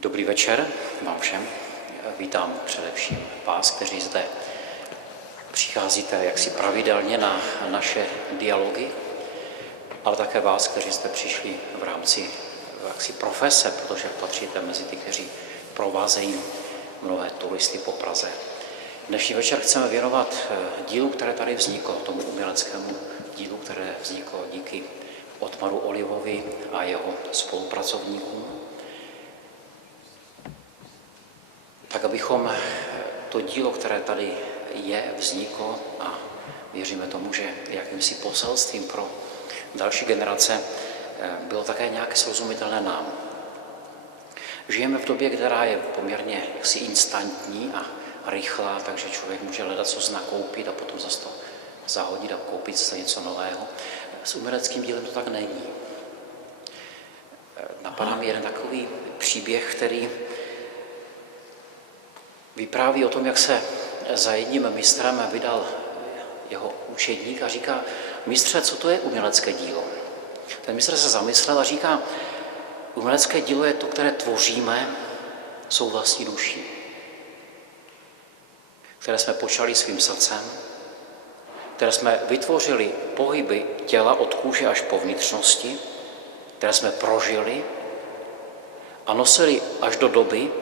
Dobrý večer vám všem. Vítám především vás, kteří zde přicházíte jaksi pravidelně na naše dialogy, ale také vás, kteří jste přišli v rámci jaksi profese, protože patříte mezi ty, kteří provázejí mnohé turisty po Praze. Dnešní večer chceme věnovat dílu, které tady vzniklo, tomu uměleckému dílu, které vzniklo díky Ottmaru Olivovi a jeho spolupracovníkům. Tak abychom to dílo, které tady vzniklo a věříme tomu, že jakýmsi poselstvím pro další generace bylo také nějak srozumitelné nám. Žijeme v době, která je poměrně jaksi instantní a rychlá, takže člověk může hledat, co nakoupit a potom zase to zahodit a koupit se něco nového. S uměleckým dílem to tak není. Napadá mi jeden takový příběh, který vypráví o tom, jak se za jedním mistrem vydal jeho učedník a říká: mistře, co to je umělecké dílo? Ten mistr se zamyslel a říká: umělecké dílo je to, které tvoříme svou vlastní duší, které jsme počali svým srdcem, které jsme vytvořili pohyby těla od kůže až po vnitřnosti, které jsme prožili a nosili až do doby,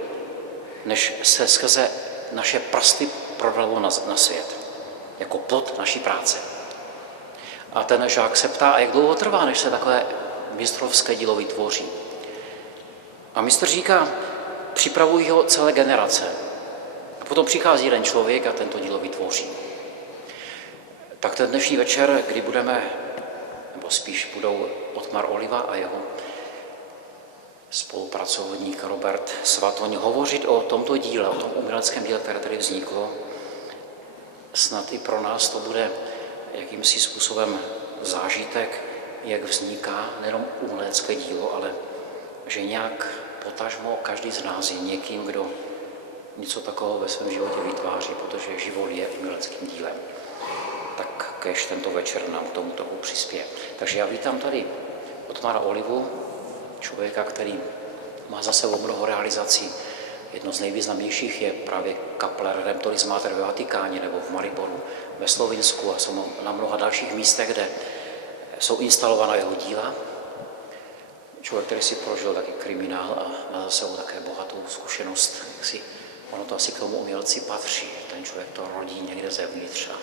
než se skrze naše prsty prodalo na svět, jako plod naší práce. A ten žák se ptá, a jak dlouho trvá, než se takové mistrovské dílo vytvoří? A mistr říká, připravují ho celé generace. A potom přichází jeden člověk a tento dílo vytvoří. Tak ten dnešní večer, kdy budeme, nebo spíš budou Ottmar Oliva a jeho spolupracovník Robert Svatoň hovořit o tomto díle, o tom uměleckém díle, které tady vzniklo. Snad i pro nás to bude jakýmsi způsobem zážitek, jak vzniká nejenom umělecké dílo, ale že nějak potažmo každý z nás je někým, kdo něco takového ve svém životě vytváří, protože život je uměleckým dílem. Tak kéž tento večer nám k tomu trochu přispěje. Takže já vítám tady Ottmara Olivu, člověka, který má za sebou mnoho realizací. Jedno z nejvýznamnějších je právě kaple Redemptoris Mater ve Vatikáně nebo v Mariboru ve Slovinsku a jsou na mnoha dalších místech, kde jsou instalovaná jeho díla. Člověk, který si prožil taky kriminál a má za sebou také bohatou zkušenost. Ono to asi k tomu umělci patří. Ten člověk to rodí někde zevnitř a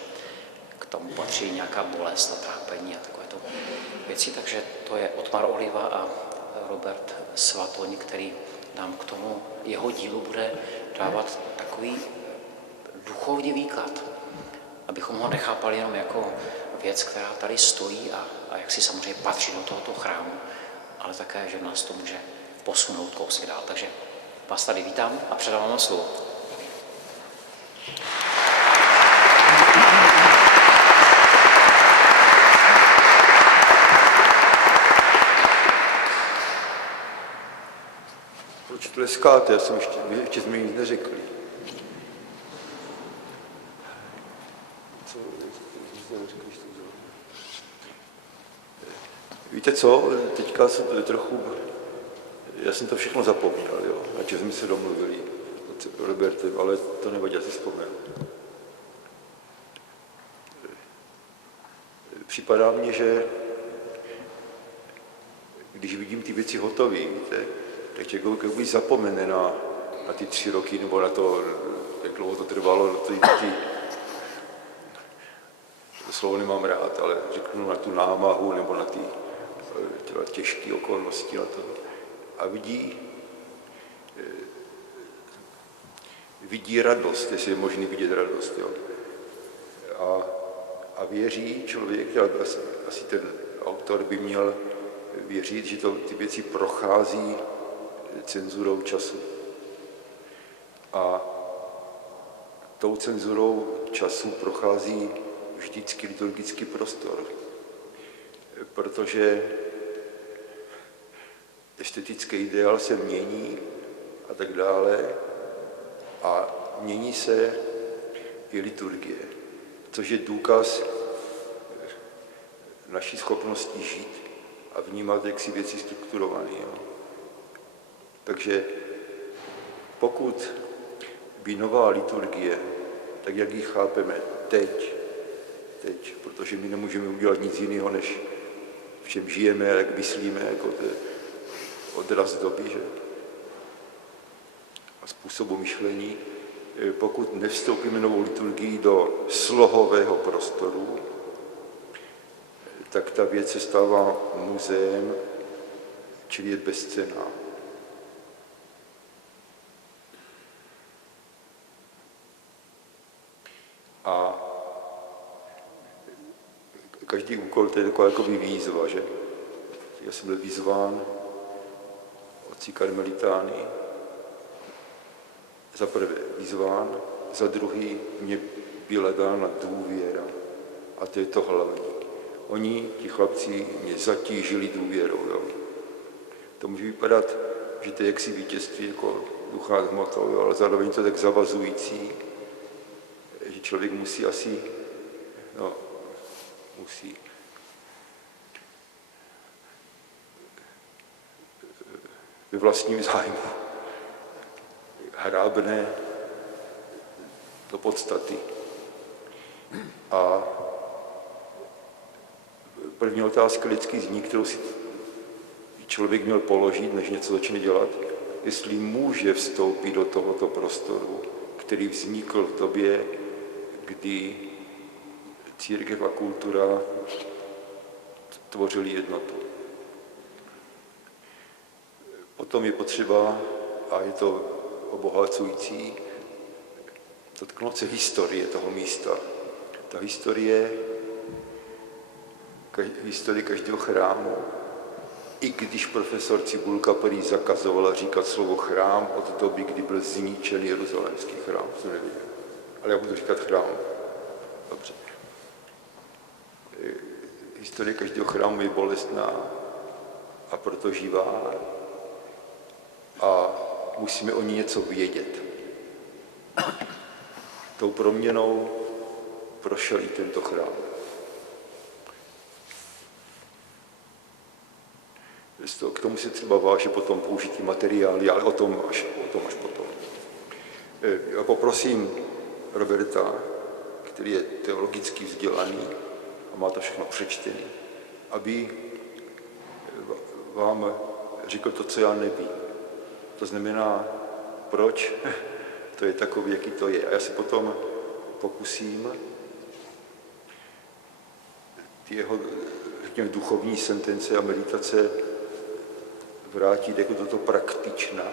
k tomu patří nějaká bolest a trápení a takovéto věci. Takže to je Ottmar Oliva a Robert Svatoň, který nám k tomu jeho dílu bude dávat takový duchovní výklad, abychom ho nechápali jenom jako věc, která tady stojí a jak si samozřejmě patří do tohoto chrámu, ale také, že nás to může posunout kousek dál. Takže vás tady vítám a předávám vám slovo. Proč tleskáte? Já jsem ještě jsme nic neřekli. Víte co? Teďka jsem tady trochu... Já jsem to všechno zapomněl, jo? Na čem jsme se domluvili, Robertem, ale to nevadí, já si vzpomenu. Připadá mně, že když vidím ty věci hotové, víte, tak člověk už zapomene na ty 3 roky, nebo na to, jak dlouho to trvalo, to slovo nemám rád, ale řeknu na tu námahu, nebo na ty těžké okolnosti na to. A vidí radost, jestli je možné vidět radost. Jo. A věří člověk, asi ten autor by měl věřit, že ty věci prochází cenzurou času. A tou cenzurou času prochází vždycky liturgický prostor, protože estetický ideál se mění a tak dále a mění se i liturgie, což je důkaz naší schopnosti žít a vnímat, jak si věci strukturované. Takže pokud by nová liturgie, tak jak ji chápeme teď, protože my nemůžeme udělat nic jiného, než v čem žijeme, jak myslíme, jako to je odraz doby, že? A způsobu myšlení. Pokud nevstoupíme novou liturgii do slohového prostoru, tak ta věc se stává muzeem, čili je bezcenná. A každý úkol, to je taková jakoby výzva, že? Já jsem byl vyzván otci karmelitány, za prvé vyzván, za druhý mě byla dána důvěra. A to je to hlavní. Oni, ti chlapci, mě zatížili důvěrou. Jo? To může vypadat, že to je jaksi vítězství jako ducha hmotou, jo? Ale zároveň to tak zavazující, že člověk musí asi, musí ve vlastním zájmu hrábne do podstaty. A první otázka lidský zní, kterou si člověk měl položit, než něco začne dělat, jestli může vstoupit do tohoto prostoru, který vznikl v době, kdy církev a kultura tvořili jednotu. Potom je potřeba, a je to obohacující, dotknout se historie toho místa. Ta historie každého chrámu, i když profesor Cibulka prý zakazoval říkat slovo chrám od doby, kdy byl zničen jeruzalémský chrám, to nevím. Ale já budu říkat chrám. Dobře. Historie každého chrámu je bolestná a proto živá a musíme o ní něco vědět. Tou proměnou prošel i tento chrám. K tomu se třeba váže potom použití materiály, ale o tom až potom. Já poprosím Roberta, který je teologicky vzdělaný a má to všechno přečtený, aby vám řekl to, co já nevím. To znamená, proč to je takový, jaký to je. A já se potom pokusím ty jeho, řekněme, duchovní sentence a meditace vrátit jako toto praktična.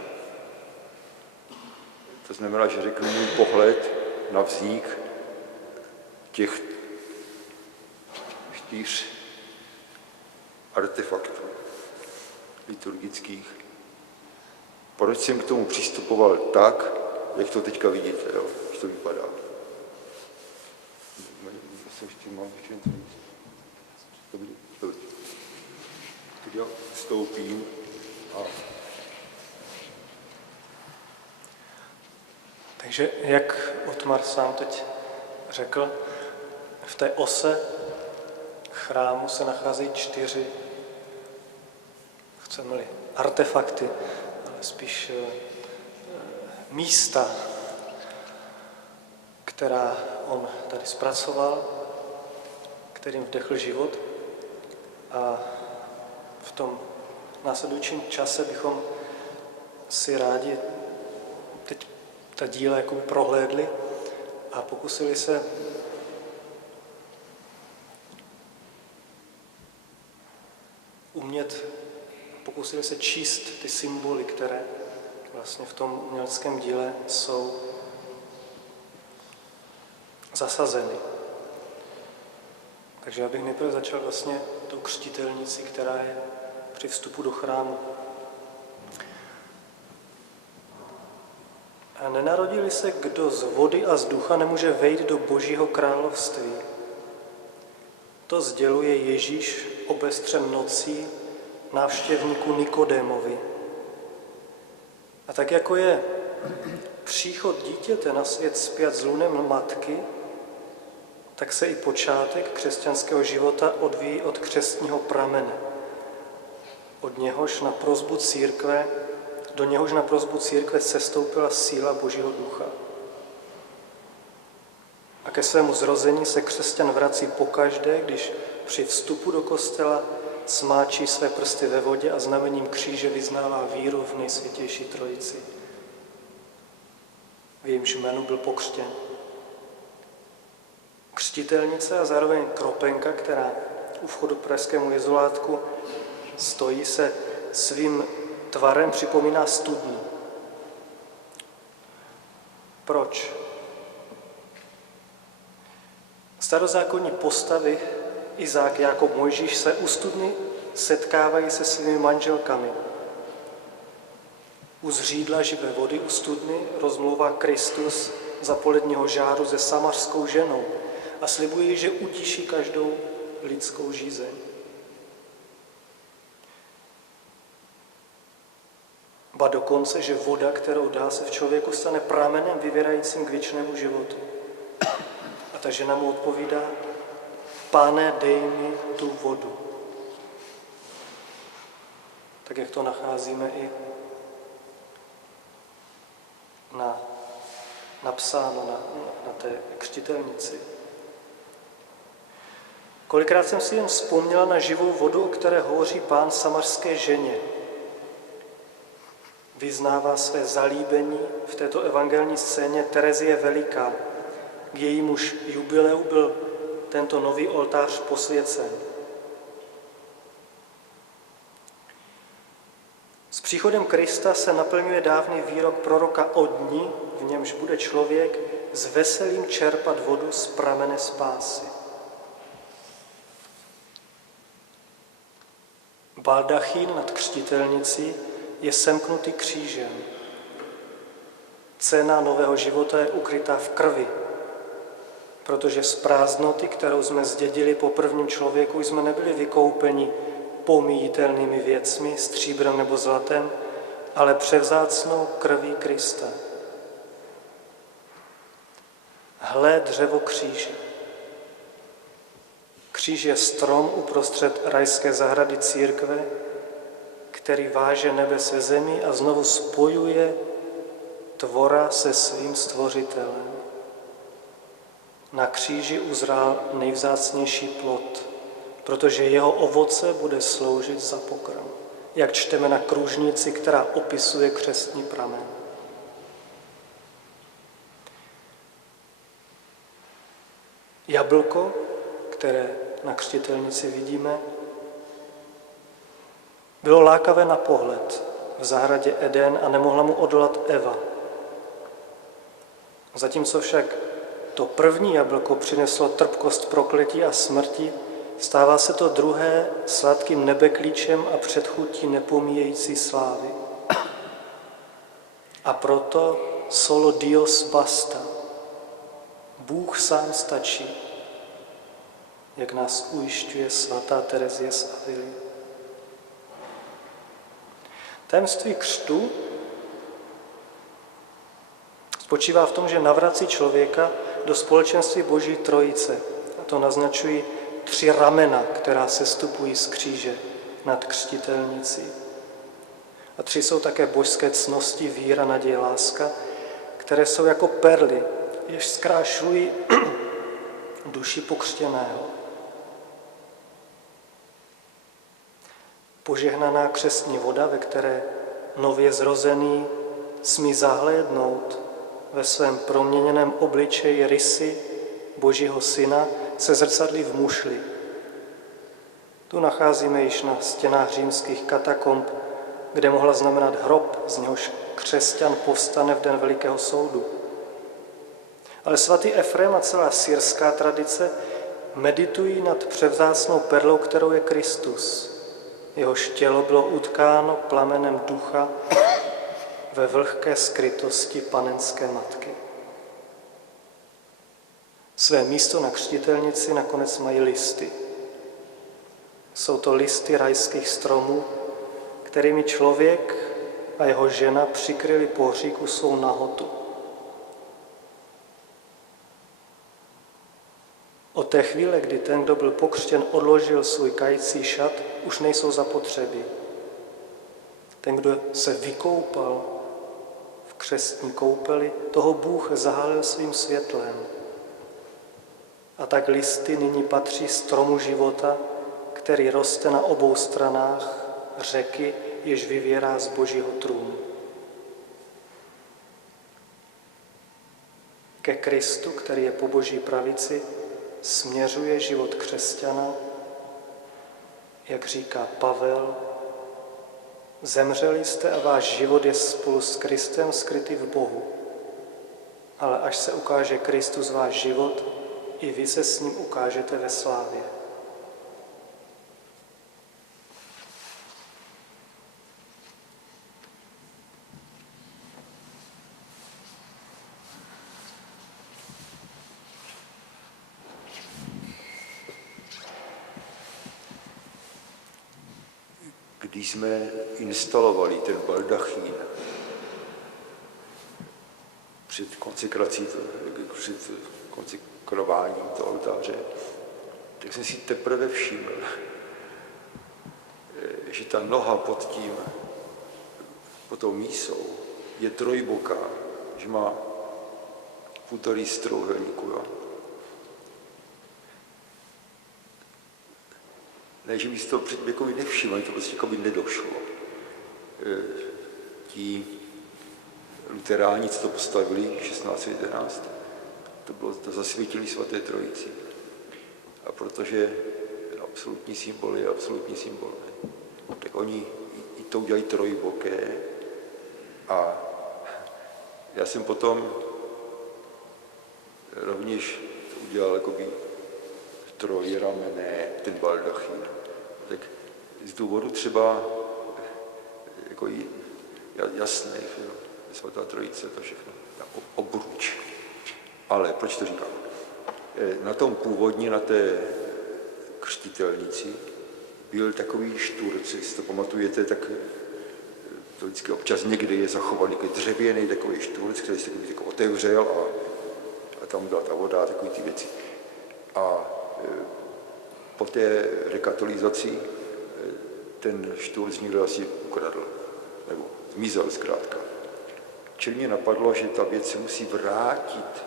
To znamená, že řeknu můj pohled na vznik těch 4 artefaktů liturgických. Proč jsem k tomu přistupoval tak, jak to teďka vidíte, jo? Jak to vypadá. Teď vstoupím a... Takže jak Otmar sám teď řekl, v té ose chrámu se nacházejí 4, chceme-li, artefakty, ale spíš místa, která on tady zpracoval, kterým vdechl život. A v tom následujícím čase bychom si rádi teď ta díla jako prohlédli a pokusili se číst ty symboly, které vlastně v tom uměleckém díle jsou zasazeny. Takže já bych nejprve začal vlastně tou křtitelnicí, která je při vstupu do chrámu. A nenarodili se, kdo z vody a z ducha nemůže vejít do Božího království. To sděluje Ježíš obestřen nocí návštěvníku Nikodémovi. A tak jako je příchod dítěte na svět spjat s lunem matky, tak se i počátek křesťanského života odvíjí od křestního pramene. Od něhož na prosbu církve do něhož na prosbu církve sestoupila síla Božího ducha. A ke svému zrození se křesťan vrací pokaždé, když při vstupu do kostela smáčí své prsty ve vodě a znamením kříže vyznává víru v nejsvětější trojici. V jejímž jménu byl pokřtěn. Křtitelnice a zároveň kropenka, která u vchodu k pražskému jezulátku stojí, se svým tvarem připomíná studni. Proč? Starozákonní postavy Izák, Jákob, Mojžíš se u studny setkávají se svými manželkami. U zřídla živé vody u studny rozmlouvá Kristus za poledního žáru se samařskou ženou a slibuje, že utiší každou lidskou žízeň. Ba dokonce, že voda, kterou dá, se v člověku stane pramenem vyvěrajícím k věčnému životu. A ta žena mu odpovídá: Pane, dej mi tu vodu. Tak, jak to nacházíme i napsáno na té křtitelnici. Kolikrát jsem si jen vzpomněla na živou vodu, o které hovoří Pán samařské ženě. Vyznává své zalíbení v této evangelní scéně Terezie Veliká. K jejímuž jubileu byl tento nový oltář posvěcen. S příchodem Krista se naplňuje dávný výrok proroka o dni, v němž bude člověk s veselím čerpat vodu z pramene spásy. Baldachín nad křtitelnicí je semknutý křížem. Cena nového života je ukrytá v krvi, protože z prázdnoty, kterou jsme zdědili po prvním člověku, jsme nebyli vykoupeni pomíjitelnými věcmi, stříbrem nebo zlatem, ale převzácnou krví Krista. Hle dřevo kříže. Kříž je strom uprostřed rajské zahrady církve, který váže nebe se zemí a znovu spojuje tvora se svým stvořitelem. Na kříži uzrál nejvzácnější plod, protože jeho ovoce bude sloužit za pokrm, jak čteme na kružnici, která opisuje křestní pramen. Jablko, které na křtitelnici vidíme, bylo lákavé na pohled v zahradě Eden a nemohla mu odolat Eva. Zatímco však to první jablko přineslo trpkost prokletí a smrti, stává se to druhé sladkým nebeklíčem a předchutí nepomíjející slávy. A proto solo Dios basta. Bůh sám stačí, jak nás ujišťuje svatá Terezie z Avily. Tajemství křtu spočívá v tom, že navrací člověka do společenství Boží trojice. A to naznačují 3 ramena, která sestupují z kříže nad křtitelnicí. A 3 jsou také božské ctnosti, víra, naděje, láska, které jsou jako perly, jež zkrášlují duši pokřtěného. Požehnaná křestní voda, ve které nově zrozený smí zahlédnout ve svém proměněném obličeji rysy Božího Syna, se zrcadlí v mušli. Tu nacházíme již na stěnách římských katakomb, kde mohla znamenat hrob, z něhož křesťan povstane v den velikého soudu. Ale svatý Efrém a celá syrská tradice meditují nad převzácnou perlou, kterou je Kristus. Jehož tělo bylo utkáno plamenem ducha ve vlhké skrytosti panenské matky. Své místo na křtitelnici nakonec mají listy. Jsou to listy rajských stromů, kterými člověk a jeho žena přikryli po hříchu svou nahotu. Od té chvíle, kdy ten, kdo byl pokřtěn, odložil svůj kající šat, už nejsou zapotřebí. ten, kdo se vykoupal v křestní koupeli, toho Bůh zahalil svým světlem. A tak listy nyní patří stromu života, který roste na obou stranách řeky, jež vyvěrá z Božího trůnu. Ke Kristu, který je po Boží pravici, směřuje život křesťana, jak říká Pavel, zemřeli jste a váš život je spolu s Kristem skrytý v Bohu. Ale až se ukáže Kristus váš život, i vy se s ním ukážete ve slávě. Když jsme instalovali ten baldachín před konsekrováním toho oltáře, tak jsem si teprve všiml, že ta noha pod tou mísou je trojboká, že má futory z trojúhelníku. Jo. Ne, že bych si to jako nevšiml, to prostě jako by nedošlo. Ti luteráni, co to postavili 1611, to zasvětili svaté trojici. A protože absolutní symbol je absolutní symbol, tak oni i to udělají trojboké. A já jsem potom rovněž to udělal jakoby trojramenné, ten baldachín. Tak z důvodu třeba jako jasných, jo, svatá trojice, to všechno, obruč. Ale proč to říkám? Na tom původně, na té křtitelnici, byl takový šturc, jestli to pamatujete, tak to vždycky občas někdy je zachovaný dřevěný takový šturc, který se jako otevřel a tam byla ta voda a takové ty věci. A po té rekatolizaci ten šturc někdo asi ukradl, nebo zmizel zkrátka. Čili mě napadlo, že ta věc se musí vrátit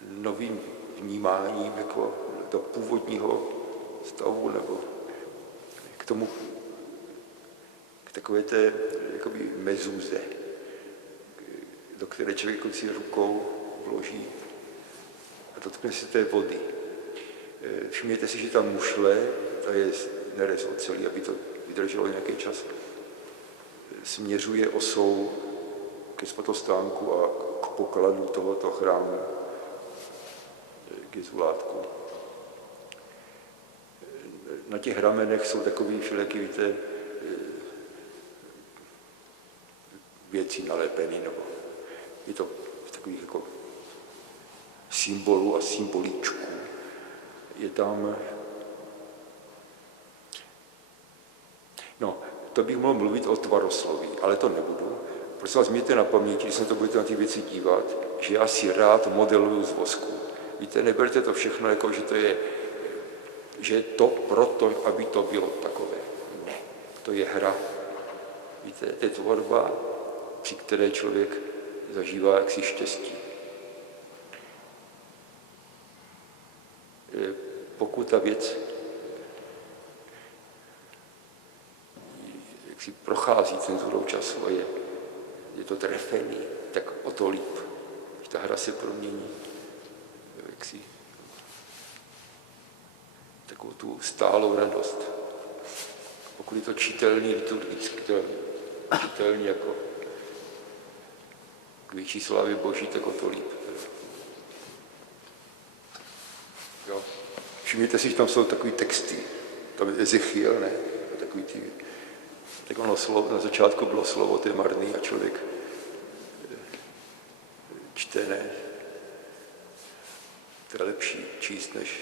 novým vnímáním jako do původního stavu, nebo k takové té jakoby mezůze, do které člověk si rukou vloží a dotkne se té vody. Všimněte si, že ta mušle, ta je nerez oceli, aby to vydrželo nějaký čas, směřuje osou ke svatostánku a k pokladu tohoto chrámu, k jezulátku. Na těch ramenech jsou takový všelijaký, víte, věci nalépený, nebo je to takových jako symbolů a symbolíčků. Je tam, to bych mohl mluvit o tvarosloví, ale to nebudu. Prosím vás, mějte na paměti, když se to budete na ty věci dívat, že já si rád modeluju z vosku. Víte, neberte to všechno jako, že je to proto, aby to bylo takové. Ne, to je hra. Víte, to je tvorba, při které člověk zažívá jaksi štěstí. Pokud ta věc jaksi prochází cenzurou času a je to trefený, tak o to líp. Když ta hra se promění jaksi takovou tu stálou radost. Pokud je to čitelný liturgicky, čitelný jako k větší slávě Boží, tak o to líp. Jo. Všimněte si, že tam jsou takový texty. Tam je Ezechiel, ne? Takový ty, tak ono slovo, na začátku bylo slovo, to je marný a člověk čte, ne? To je lepší číst, než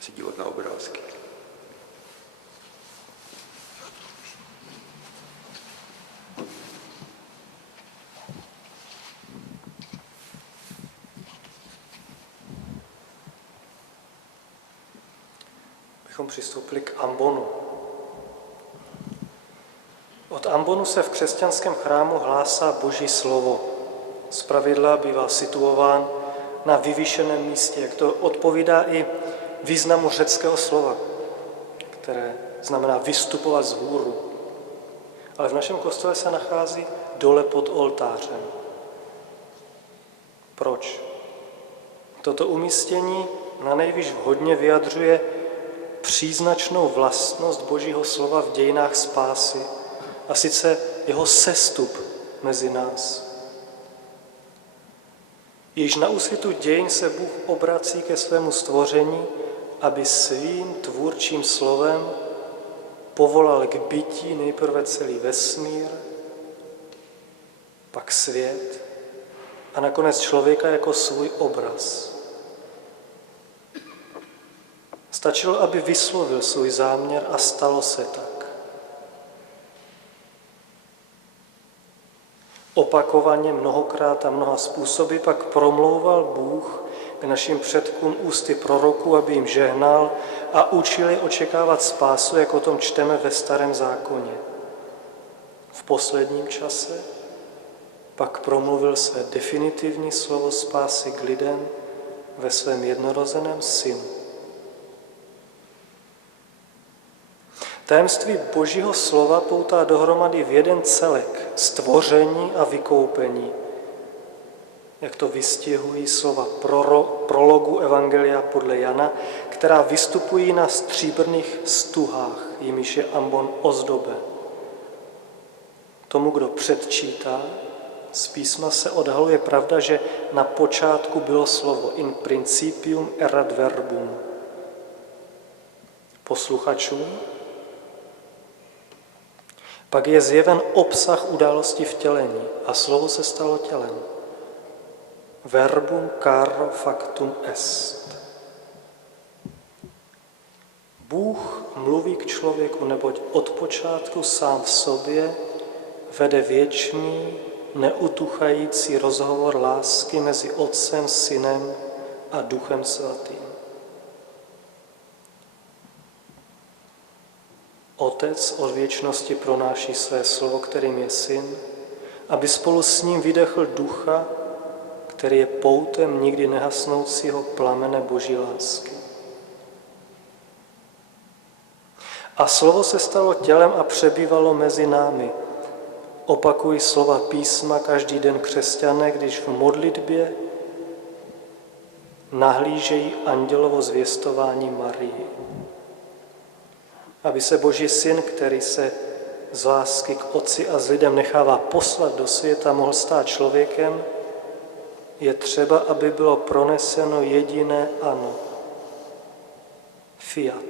se dívat na obrázky. Bychom přistoupili k ambonu. Od ambonu se v křesťanském chrámu hlásá Boží slovo. Zpravidla bývá situován na vyvýšeném místě, jak to odpovídá i významu řeckého slova, které znamená vystupovat z hůru. Ale v našem kostele se nachází dole pod oltářem. Proč? Toto umístění nanejvýš vhodně vyjadřuje příznačnou vlastnost Božího slova v dějinách spásy, a sice jeho sestup mezi nás. Již na úsvitu dějin se Bůh obrací ke svému stvoření, aby svým tvůrčím slovem povolal k bytí nejprve celý vesmír, pak svět a nakonec člověka jako svůj obraz. Stačilo, aby vyslovil svůj záměr a stalo se tak. Opakovaně, mnohokrát a mnoha způsoby pak promlouval Bůh k našim předkům ústy proroků, aby jim žehnal a učil je očekávat spásu, jak o tom čteme ve Starém zákoně. V posledním čase pak promluvil své definitivní slovo spásy k lidem ve svém jednorozeném synu. Tajemství Božího slova poutá dohromady v jeden celek stvoření a vykoupení, jak to vystihují slova prologu Evangelia podle Jana, která vystupují na stříbrných stuhách, jimiž je ambon ozdoben. Tomu, kdo předčítá, z písma se odhaluje pravda, že na počátku bylo slovo in principium erat verbum. Posluchačům pak je zjeven obsah události vtělení a slovo se stalo tělem. Verbum caro factum est. Bůh mluví k člověku, neboť od počátku sám v sobě vede věčný, neutuchající rozhovor lásky mezi Otcem, Synem a Duchem Svatým. Otec od věčnosti pronáší své slovo, kterým je Syn, aby spolu s ním vydechl Ducha, který je poutem nikdy nehasnoucího plamene Boží lásky. A slovo se stalo tělem a přebývalo mezi námi. Opakují slova písma každý den křesťané, když v modlitbě nahlížejí andělovo zvěstování Marii. Aby se Boží Syn, který se z lásky k Otci a s lidem nechává poslat do světa, mohl stát člověkem, je třeba, aby bylo proneseno jediné ano. Fiat.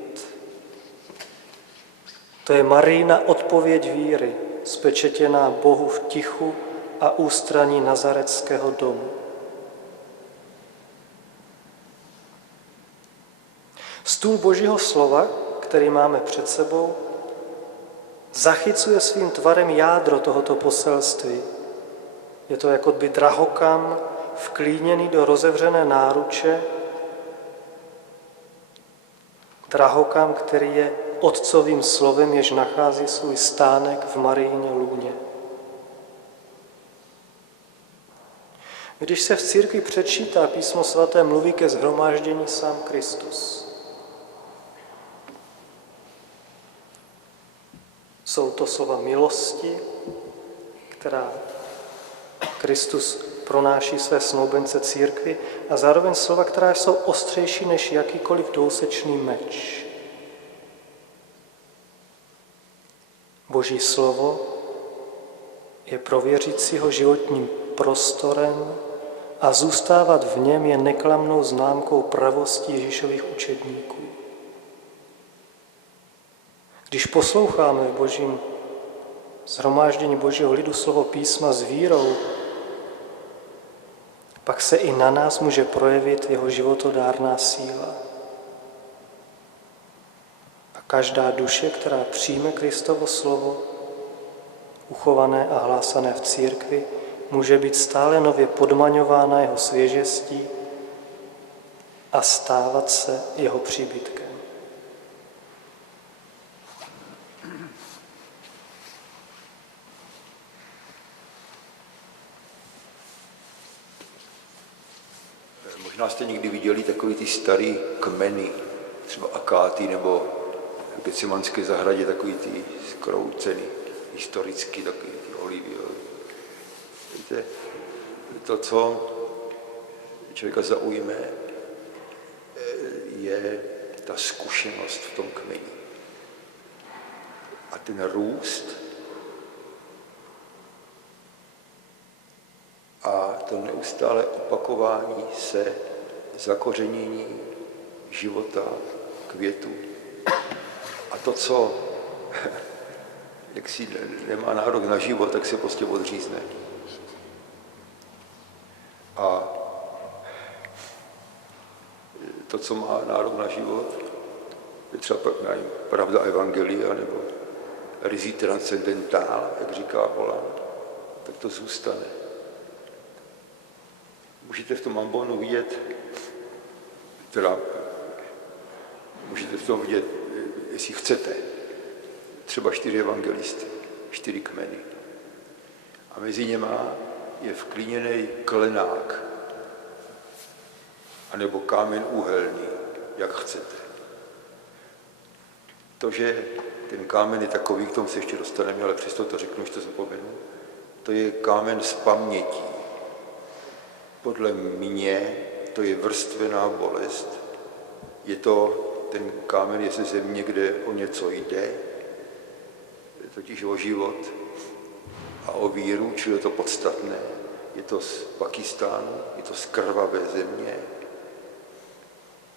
To je Marijina odpověď víry, spečetěná Bohu v tichu a ústraní nazareckého domu. Stůl Božího slova, který máme před sebou, zachycuje svým tvarem jádro tohoto poselství. Je to jako by drahokam vklíněný do rozevřené náruče, drahokam, který je otcovým slovem, jež nachází svůj stánek v Marijině lůně. Když se v církvi přečítá Písmo svaté, mluví ke shromáždění sám Kristus. Jsou to slova milosti, která Kristus pronáší své snoubence církvi, a zároveň slova, která jsou ostřejší než jakýkoliv dvousečný meč. Boží slovo je pro věřícího životním prostorem a zůstávat v něm je neklamnou známkou pravosti Ježíšových učedníků. Když posloucháme v Božím shromáždění Božího lidu slovo písma s vírou, pak se i na nás může projevit jeho životodárná síla. A každá duše, která přijme Kristovo slovo, uchované a hlásané v církvi, může být stále nově podmaňována jeho svěžestí a stávat se jeho příbytkem. Možná jste někdy viděli takový ty starý kmeny, třeba akáty nebo v Gecsemanské zahradě takový ty skroucený, historicky takový ty olivy. Víte, to, co člověka zaujme, je ta zkušenost v tom kmeni. A ten růst a to neustále opakování se zakořenění života, květu. A to, co jak si nemá nárok na život, tak se prostě odřízne. A to, co má nárok na život, je třeba pravda evangelia nebo rizí transcendentál, jak říká Holland, tak to zůstane. Můžete v tom ambonu vidět, můžete v tom vidět, jestli chcete, třeba 4 evangelisty, 4 kmeny. A mezi něma je vklíněný klenák, anebo kámen úhelný, jak chcete. To, že ten kámen je takový, k tomu se ještě dostaneme, ale přesto to řeknu, že to zapomenu, to je kámen z paměti. Podle mě to je vrstvená bolest. Ten kámen je ze země, kde o něco jde, totiž o život a o víru, čili je to podstatné. Je to z Pakistánu, je to z krvavé země.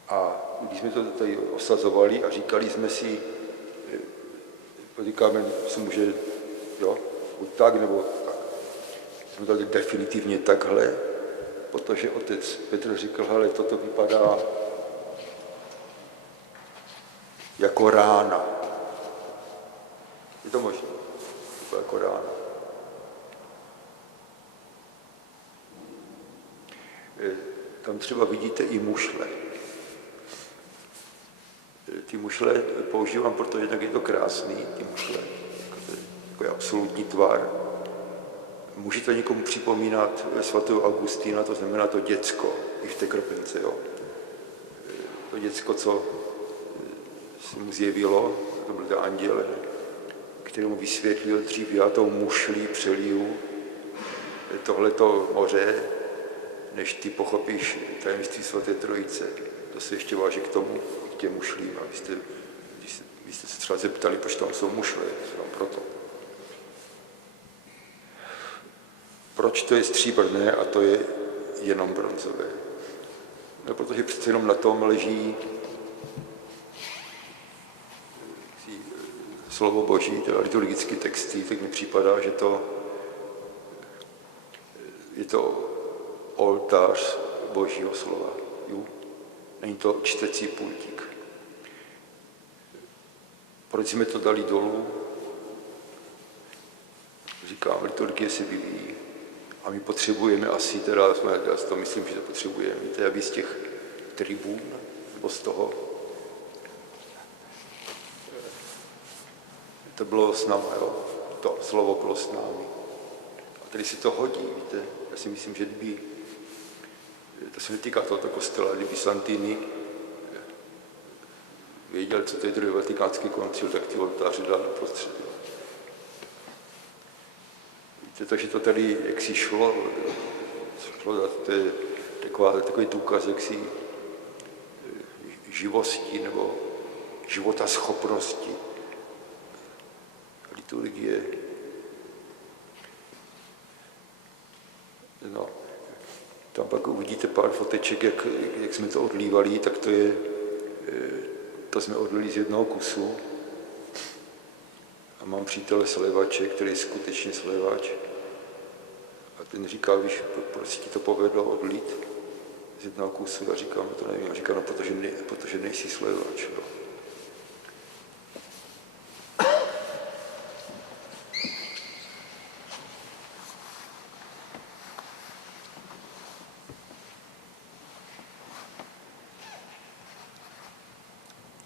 A když jsme to tady osazovali a říkali jsme si, kámen se může, buď tak, nebo tak. Jsme to definitivně takhle, protože otec Petr říkal, hele, toto vypadá jako rána. Je to možné? Vypadá jako rána. Tam třeba vidíte i mušle. Ty mušle používám, protože jednak je to krásný, ty mušle, takový absolutní tvar. Může to někomu připomínat svatého Augustína, to znamená to děcko, i v té krpence, jo. To děcko, co se mu zjevilo, to byl ten anděl, který mu vysvětlil dřív, já tou mušlí přeliju tohleto moře, než ty pochopíš tajemství svaté trojice. To se ještě váží k tomu, k těm mušlím. A vy jste se třeba zeptali, proč tam jsou mušle, proto. Proč to je stříbrné a to je jenom bronzové? No, protože přece jenom na tom leží slovo Boží, teda liturgické texty, tak mi připadá, že je to oltář Božího slova. Jo? Není to čtecí pultík. Proč jsme to dali dolů? Říkám, liturgie se vyvíjí. A my potřebujeme asi, já to myslím, že to potřebujeme, víte, aby z těch tribún, nebo z toho, to bylo s námi, jo? To slovo bylo s námi. A tady se to hodí, víte, já si myslím, že kdyby, to se netýká tohoto kostela, kdyby Santini věděl, co to je druhý vatikánský koncil, tak ty oltáře dal prostřed. Víte, to, že to tady jaksi šlo, to je takový důkaz jaksi živosti nebo života schopnosti. Liturgie. No, tam pak uvidíte pár foteček, jak jsme to odlívali, tak to jsme odlili z jednoho kusu. A mám přítele slévače, který je skutečně slévač. A ten říká, víš, proč ti to povedlo odlít z jednoho kusu? Já říkám, to nevím. A říká, no, protože nejsi slévač. Jo.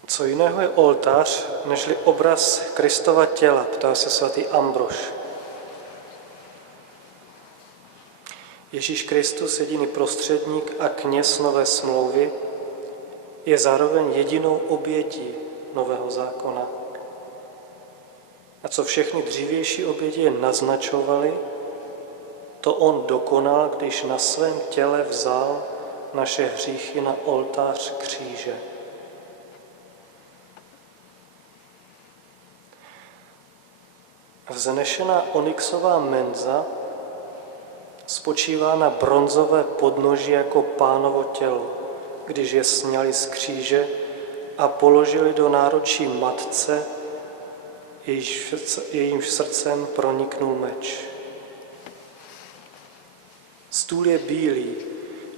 Co jiného je oltář, nežli obraz Kristova těla, ptá se svatý Ambrož. Ježíš Kristus, jediný prostředník a kněz nové smlouvy, je zároveň jedinou obětí nového zákona. A co všechny dřívější oběti jen naznačovaly, to on dokonal, když na svém těle vzal naše hříchy na oltář kříže. Vznešená onyxová menza spočívá na bronzové podnoží jako Pánovo tělo, když je sňali z kříže a položili do náručí matce, jejímž srdcem proniknul meč. Stůl je bílý,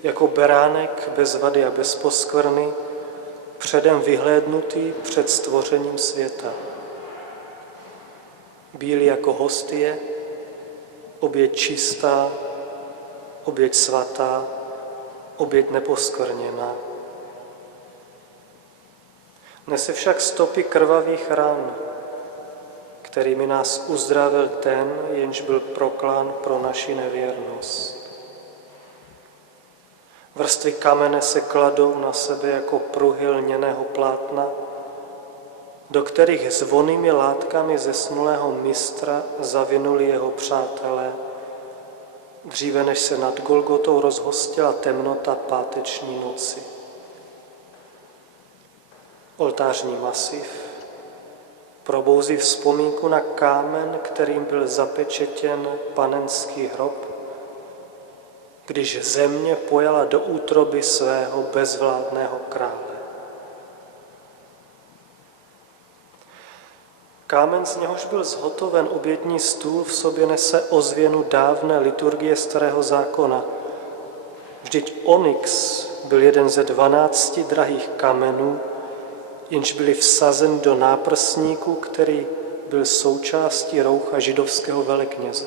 jako beránek bez vady a bez poskvrny, předem vyhlédnutý před stvořením světa. Bílý jako hostie, oběť čistá, oběť svatá, oběť neposkvrněná. Nese však stopy krvavých ran, kterými nás uzdravil ten, jenž byl proklán pro naši nevěrnost. Vrstvy kamene se kladou na sebe jako pruhy lněného plátna, do kterých zvonnými látkami zesnulého mistra zavinuli jeho přátelé, dříve než se nad Golgotou rozhostila temnota páteční noci. Oltářní masiv probouzí vzpomínku na kámen, kterým byl zapečetěn panenský hrob, když země pojala do útroby svého bezvládného krále. Kámen, z něhož byl zhotoven obětní stůl, v sobě nese ozvěnu dávné liturgie Starého zákona. Vždyť onyx byl jeden ze 12 drahých kamenů, jenž byly vsazeny do náprsníku, který byl součástí roucha židovského velekněze.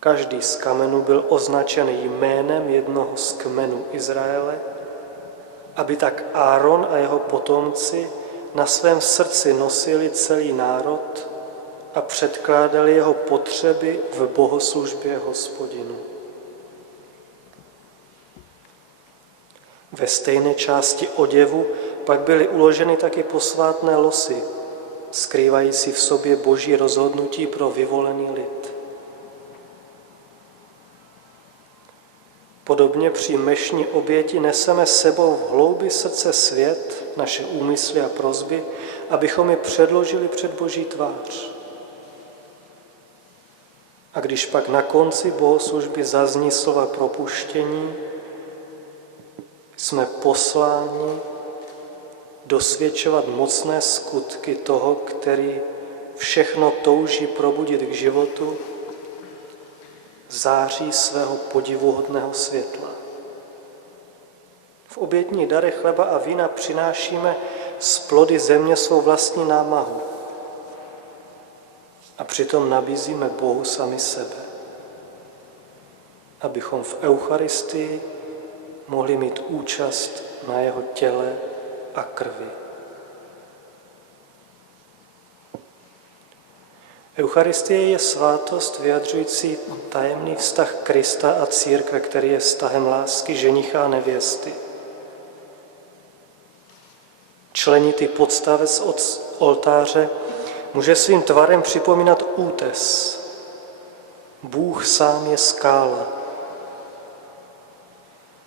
Každý z kamenů byl označen jménem jednoho z kmenů Izraele, aby tak Áron a jeho potomci na svém srdci nosili celý národ a předkládali jeho potřeby v bohoslužbě Hospodinu. Ve stejné části oděvu pak byly uloženy taky posvátné losy, skrývající v sobě boží rozhodnutí pro vyvolený lid. Podobně při mešní oběti neseme sebou v hloubi srdce svět, naše úmysly a prosby, abychom je předložili před Boží tvář. A když pak na konci bohoslužby zazní slova propuštění, jsme posláni dosvědčovat mocné skutky toho, který všechno touží probudit k životu, září svého podivuhodného světla. V obětní darech chleba a vína přinášíme z plody země svou vlastní námahu a přitom nabízíme Bohu sami sebe, abychom v Eucharistii mohli mít účast na jeho těle a krvi. Eucharistie je svátost vyjadřující tajemný vztah Krista a církve, který je vztahem lásky ženicha a nevěsty. Členitý podstavec od oltáře může svým tvarem připomínat útes. Bůh sám je skála.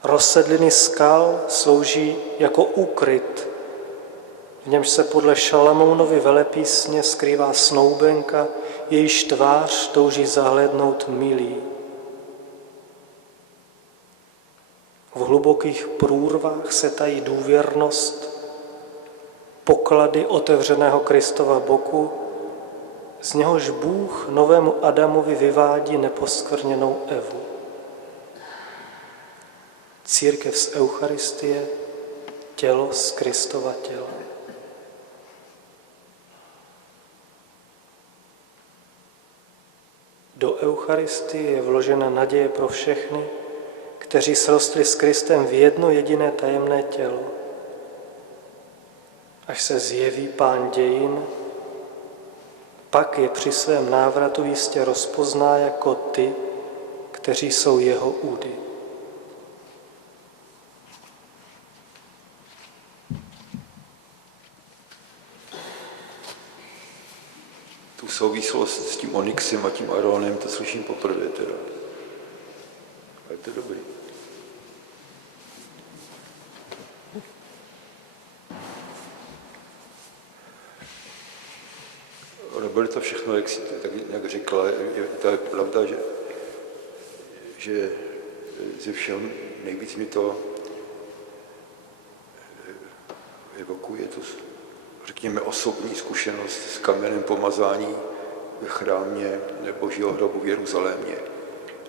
Rozsedliny skal slouží jako úkryt, v němž se podle Šalamounovy velepísně skrývá snoubenka, jejíž tvář touží zahlédnout milý. V hlubokých průrvách se tají důvěrnost, poklady otevřeného Kristova boku, z něhož Bůh novému Adamovi vyvádí neposkvrněnou Evu. Církev z Eucharistie, tělo z Kristova těla. Do Eucharistie je vložena naděje pro všechny, kteří srostli s Kristem v jedno jediné tajemné tělo. Až se zjeví Pán dějin, pak je při svém návratu jistě rozpozná jako ty, kteří jsou jeho údy. Tu souvislost s tím onyxem a tím Aronem, to slyším poprvé teda. A je to dobrý. Nebylo to všechno, jak si tak nějak řekla, to je pravda, že ze všeho nejvíc mi to evokuje tu, řekněme, osobní zkušenost s kamenem pomazání ve chrámě Božího hrobu v Jeruzalémě.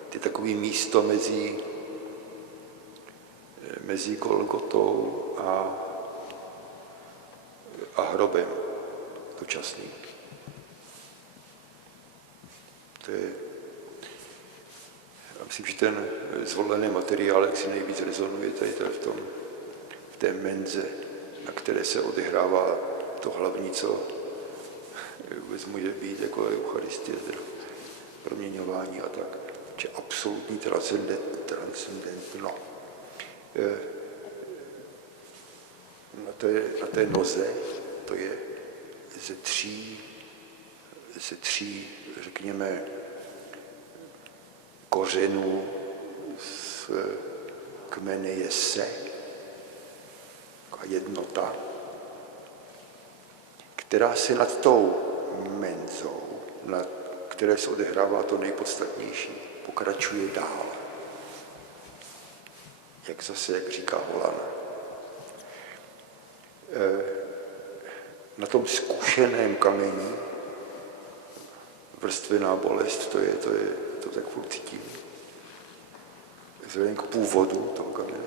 To je takové místo mezi Golgotou a hrobem dočasným. To je, já myslím, že ten zvolený materiál, jak si nejvíc rezonuje tady v té menze, na které se odehrává to hlavní, co vůbec může být jako Eucharistie, proměňování a tak. Či absolutní transcendentno. Na té noze, to je ze tří, řekněme, kořenů z kmene Jesse, a jednota, která se nad tou menzou, na které se odehrává to nejpodstatnější, pokračuje dál. Jak říká Holan. Na tom zkušeném kameni vrstvená bolest, to tak furt cítím. Vzhledem k původu toho kamene,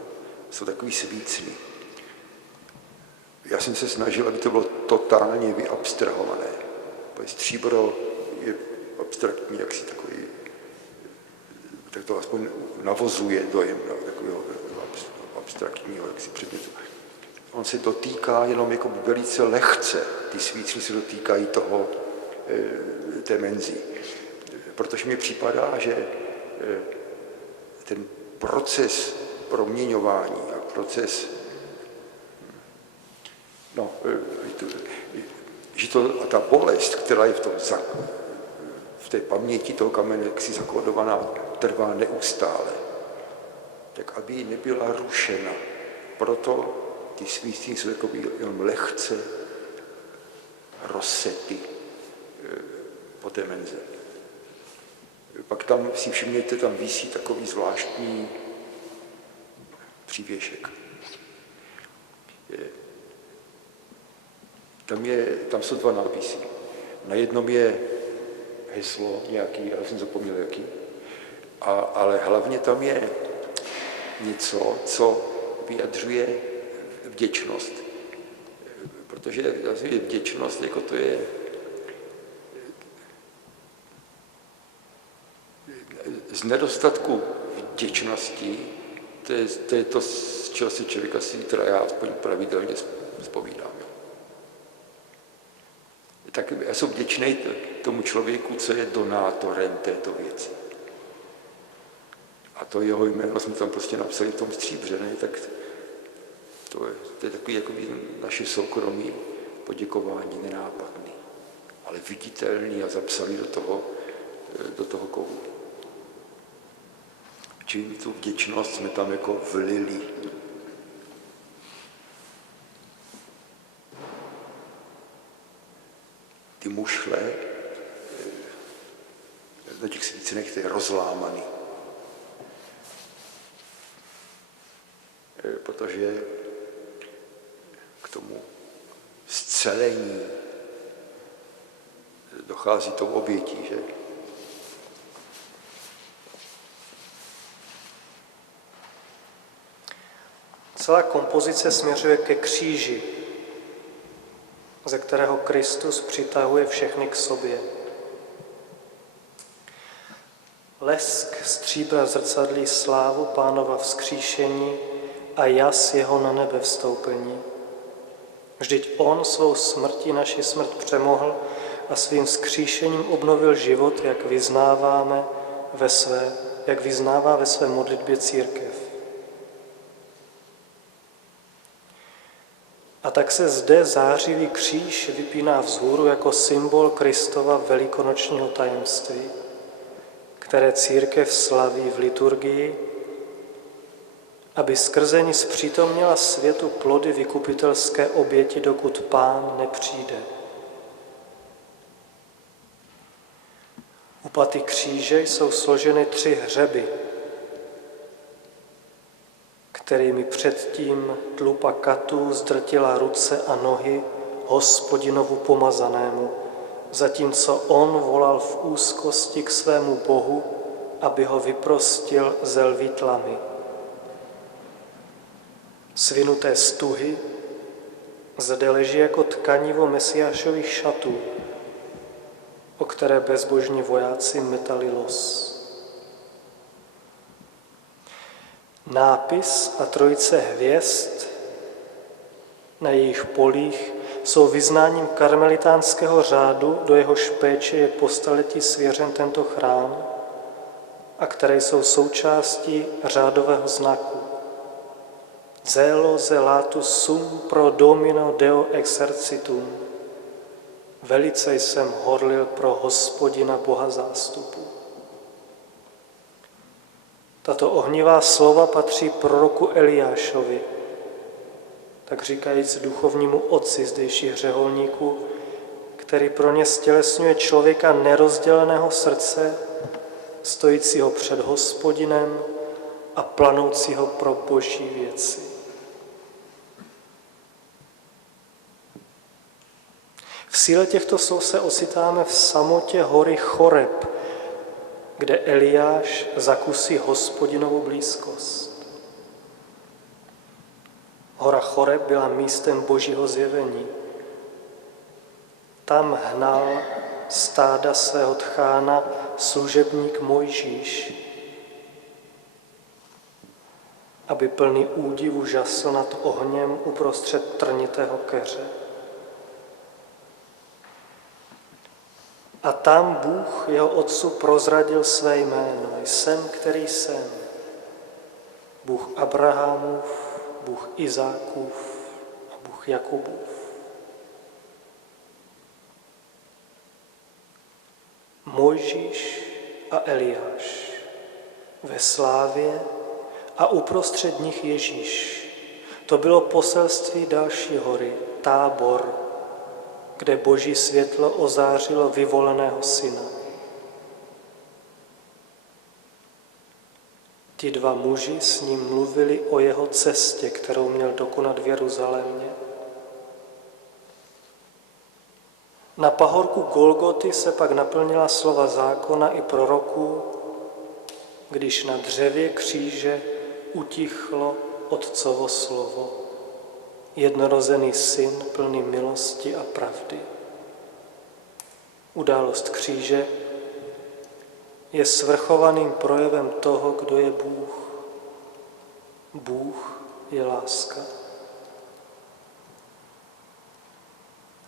jsou takový svícný. Já jsem se snažil, aby to bylo totálně vyabstrahované. Stříbro je abstraktní, jaksi takový, tak to aspoň navozuje dojem takového abstraktního jaksi předmětu. On se dotýká jenom jako velice lehce, ty svícny se dotýkají té menzy. Protože mi připadá, že ten proces proměňování a proces, a ta bolest, která je v té paměti toho kamene jaksi zakódovaná, trvá neustále. Tak aby ji nebyla rušena. Proto ty svícny jsou jenom lehce rozsety po té menze. Pak tam si všimněte, tam visí takový zvláštní přívěšek. Tam jsou dva nápisy. Na jednom je heslo nějaký, já jsem zapomněl jaký, ale hlavně tam je něco, co vyjadřuje vděčnost. Protože vděčnost, jako to je z nedostatku vděčnosti, to je to, z čeho si člověk asi, teda já aspoň pravidelně zpovídám. Tak já jsem vděčný tomu člověku, co je donátorem této věci. A to jeho jméno jsme tam prostě napsali v tom stříbře, ne? Tak to je takový jakoby naše soukromí poděkování, nenápadný, ale viditelný a zapsali do toho kovu. Čili tu vděčnost jsme tam jako vlili. Ty mušle na těch svícenech to je rozlámaný. Protože k tomu zcelení dochází tou obětí, že? Celá kompozice směřuje ke kříži, ze kterého Kristus přitahuje všechny k sobě. Lesk stříbra zrcadlí slávu Pánova vzkříšení a jas jeho na nebe vstoupení. Vždyť on svou smrtí naši smrt přemohl a svým vzkříšením obnovil život, jak vyznává ve své modlitbě církev. A tak se zde zářivý kříž vypíná vzhůru jako symbol Kristova velikonočního tajemství, které církev slaví v liturgii, aby skrze ní zpřítomnila světu plody vykupitelské oběti, dokud Pán nepřijde. U paty kříže jsou složeny 3 hřeby, kterými předtím tlupa katů zdrtila ruce a nohy Hospodinovu pomazanému, zatímco on volal v úzkosti k svému Bohu, aby ho vyprostil ze lví tlamy. Svinuté stuhy zde leží jako tkanivo Mesiášových šatů, o které bezbožní vojáci metali los. Nápis a trojice hvězd na jejich polích jsou vyznáním karmelitánského řádu, do jehož péče je po staletí svěřen tento chrám a které jsou součástí řádového znaku. Zelo zelatus sum pro domino deo exercitum. Velice jsem horlil pro Hospodina Boha zástupu. Tato ohnivá slova patří proroku Eliášovi, tak říkajíc duchovnímu otci zdejších řeholníků, který pro ně stělesňuje člověka nerozděleného srdce, stojícího před Hospodinem a planoucího pro boží věci. V síle těchto slov se ocitáme v samotě hory Choreb, kde Eliáš zakusí Hospodinovou blízkost. Hora Choreb byla místem božího zjevení. Tam hnal stáda svého tchána služebník Mojžíš, aby plný údivu žasl nad ohněm uprostřed trnitého keře. A tam Bůh jeho otcu prozradil své jméno. Jsem, který jsem. Bůh Abrahamův, Bůh Izákův a Bůh Jakubův. Mojžíš a Eliáš ve slávě a uprostřed nich Ježíš. To bylo poselství další hory, Tábor, kde boží světlo ozářilo vyvoleného syna. Ti 2 muži s ním mluvili o jeho cestě, kterou měl dokonat v Jeruzalémě. Na pahorku Golgoty se pak naplnila slova zákona i proroků, když na dřevě kříže utichlo Otcovo slovo. Jednorozený syn plný milosti a pravdy. Událost kříže je svrchovaným projevem toho, kdo je Bůh. Bůh je láska.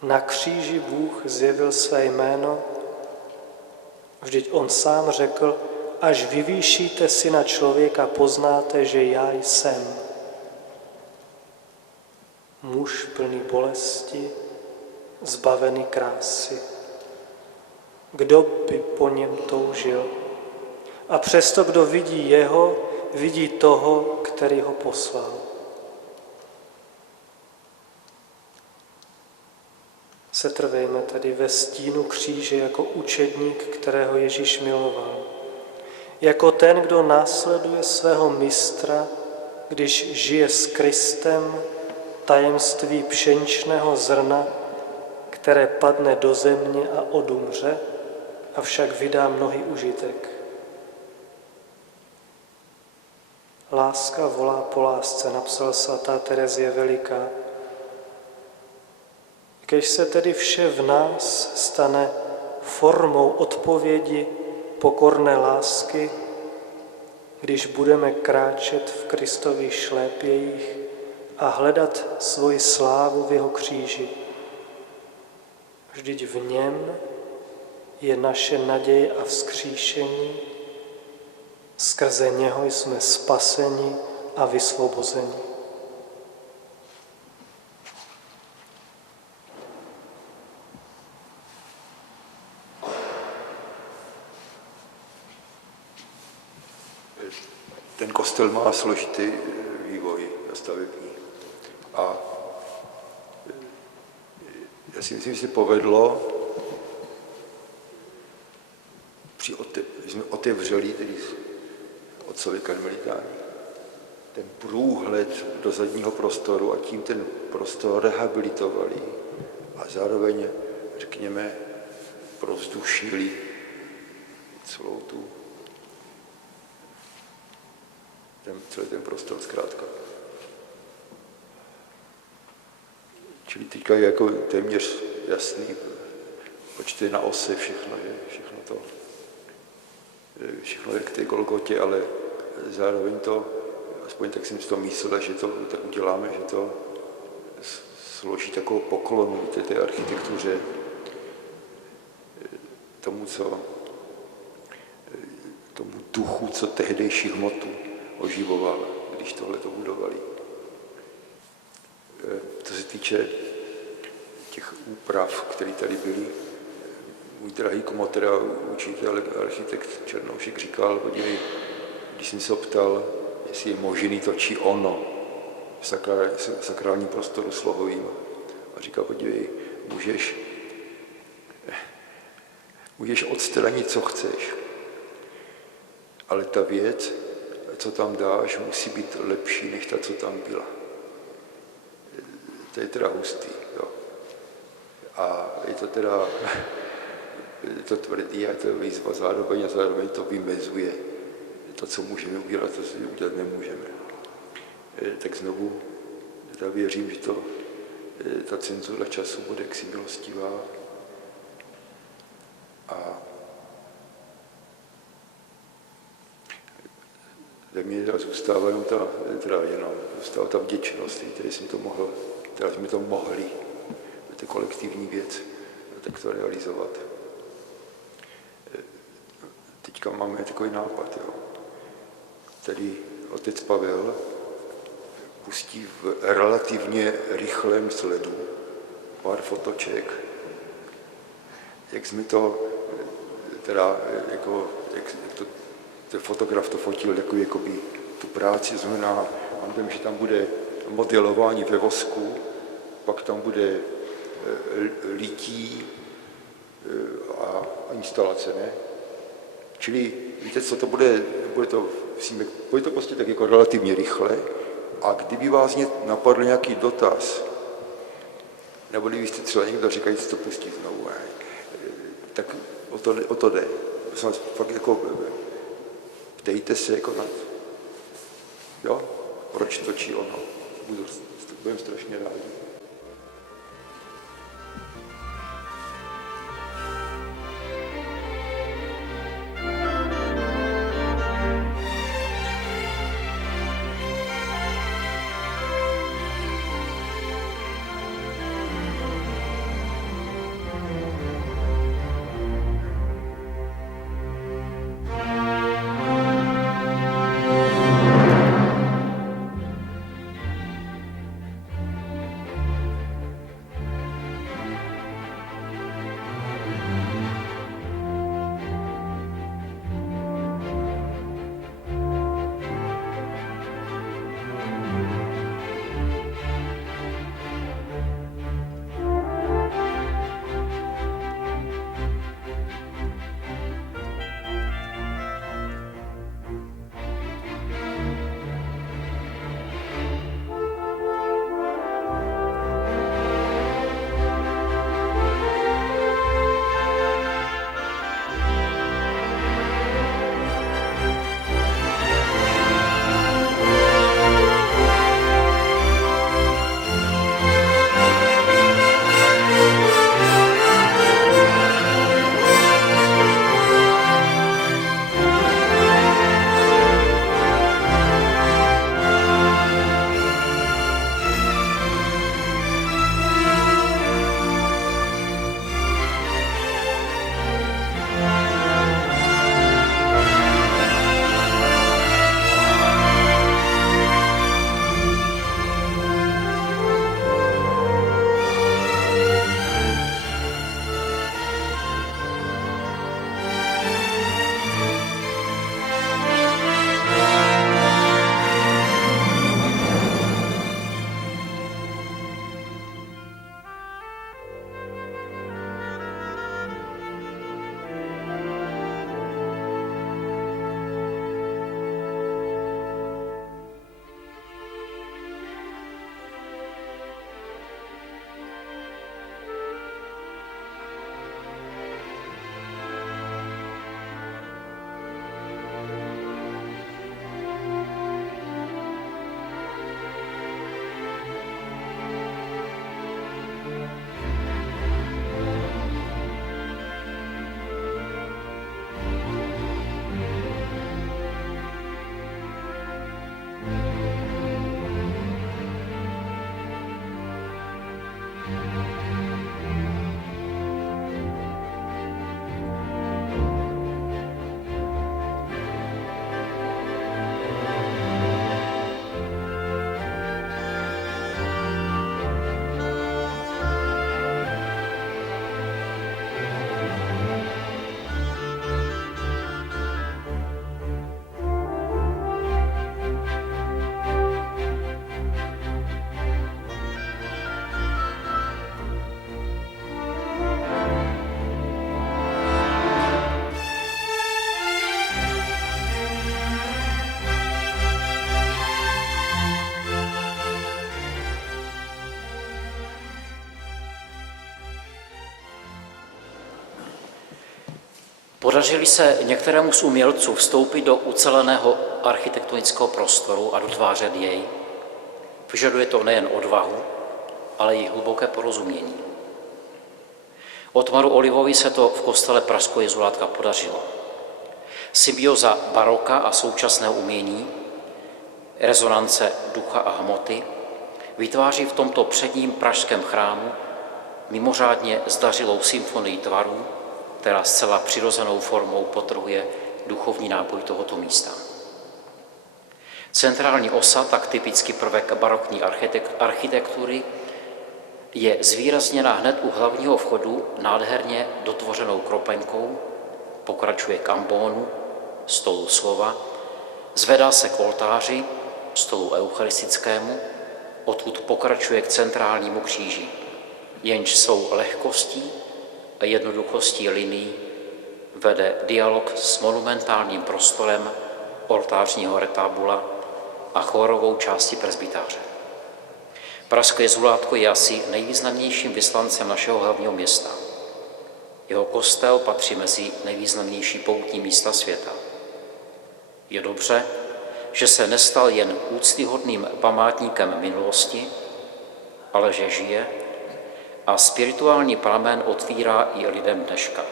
Na kříži Bůh zjevil své jméno, vždyť on sám řekl, až vyvýšíte Syna člověka, poznáte, že já jsem. Muž plný bolesti, zbavený krásy. Kdo by po něm toužil? A přesto, kdo vidí jeho, vidí toho, který ho poslal. Setrvejme tedy ve stínu kříže jako učedník, kterého Ježíš miloval. Jako ten, kdo následuje svého mistra, když žije s Kristem, tajemství pšeničného zrna, které padne do země a odumře, avšak vydá mnohý užitek. Láska volá po lásce, napsala svatá Terezie Veliká. Když se tedy vše v nás stane formou odpovědi pokorné lásky, když budeme kráčet v Kristových šlépějích a hledat svoji slávu v jeho kříži. Vždyť v něm je naše naděje a vzkříšení, skrze něho jsme spaseni a vysvobozeni. Ten kostel má složitý vývoj stavební. A já si myslím, že se povedlo, jsme otevřeli tedy otcovi karmelitáni ten průhled do zadního prostoru a tím ten prostor rehabilitovali a zároveň, řekněme, provzdušnili celý ten prostor zkrátka. Čili teďka je jako téměř jasný, proč to je na ose všechno je k té Golgotě, ale zároveň to, aspoň tak jsem si to myslel, že to tak uděláme, že to složí takovou poklonu té architektuře, tomu duchu, co tehdejší hmotu oživoval, když tohle to budovali. Co se týče těch úprav, které tady byly, můj drahý komotér, učitel, architekt Černoušek říkal, podívej, když jsem se ptal, jestli je možný to či ono v sakrálním prostoru slohovým. A říkal, podívej, můžeš odstranit, co chceš, ale ta věc, co tam dáš, musí být lepší, než ta, co tam byla. To je teda hustý. Jo. A je to teda tvrdý a je to výzva zároveň a zároveň to vymezuje to, co můžeme udělat, to, co udělat nemůžeme. Tak znovu věřím, že ta cenzura času bude jaksi milostivá a ve mně zůstává jenom ta vděčnost, které jsme to mohli, to je kolektivní věc, tak to realizovat. Teďka máme takový nápad, jo. Tady otec Pavel pustí v relativně rychlém sledu pár fotoček, jak jsme to, teda, jak to, ten fotograf to fotil takový, jakoby tu práci, znamená, mám že tam bude modelování ve vosku, pak tam bude lití a instalace, ne? Čili víte, co to bude to prostě tak jako relativně rychle a kdyby vás napadl nějaký dotaz, nebo kdyby jste třeba někdo říkají, že to pustí znovu, ne? Tak o to jde. Fakt jako ptejte se jako na to. Jo? Proč to či ono? Budeme strašně rádi. Podařilo se některému z umělců vstoupit do uceleného architektonického prostoru a dotvářet jej. Vyžaduje to nejen odvahu, ale i hluboké porozumění. Ottmaru Olivovi se to v kostele pražského jezulátka podařilo. Symbioza baroka a současného umění, rezonance ducha a hmoty, vytváří v tomto předním pražském chrámu mimořádně zdařilou symfonii tvarů, která zcela přirozenou formou podtrhuje duchovní náboj tohoto místa. Centrální osa, tak typický prvek barokní architektury, je zvýrazněna hned u hlavního vchodu nádherně dotvořenou kropenkou, pokračuje k ambónu, stolu slova, zvedá se k oltáři, stolu eucharistickému, odkud pokračuje k centrálnímu kříži, jenž svou lehkostí a jednoduchostí linií vede dialog s monumentálním prostorem oltářního retabula a chórovou částí presbytáře. Pražské jezulátko je asi nejvýznamnějším vyslancem našeho hlavního města. Jeho kostel patří mezi nejvýznamnější poutní místa světa. Je dobře, že se nestal jen úctyhodným památníkem minulosti, ale že žije a spirituální pramen otvírá i lidem dneška.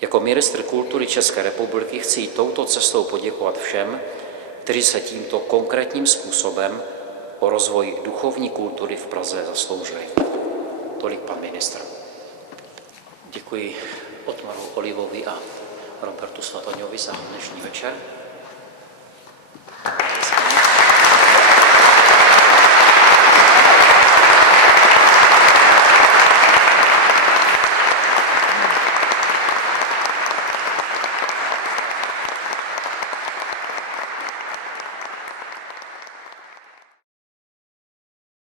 Jako ministr kultury České republiky chci touto cestou poděkovat všem, kteří se tímto konkrétním způsobem o rozvoj duchovní kultury v Praze zasloužili. Tolik pan ministr. Děkuji Ottmaru Olivovi a Robertu Svatoňovi za dnešní večer.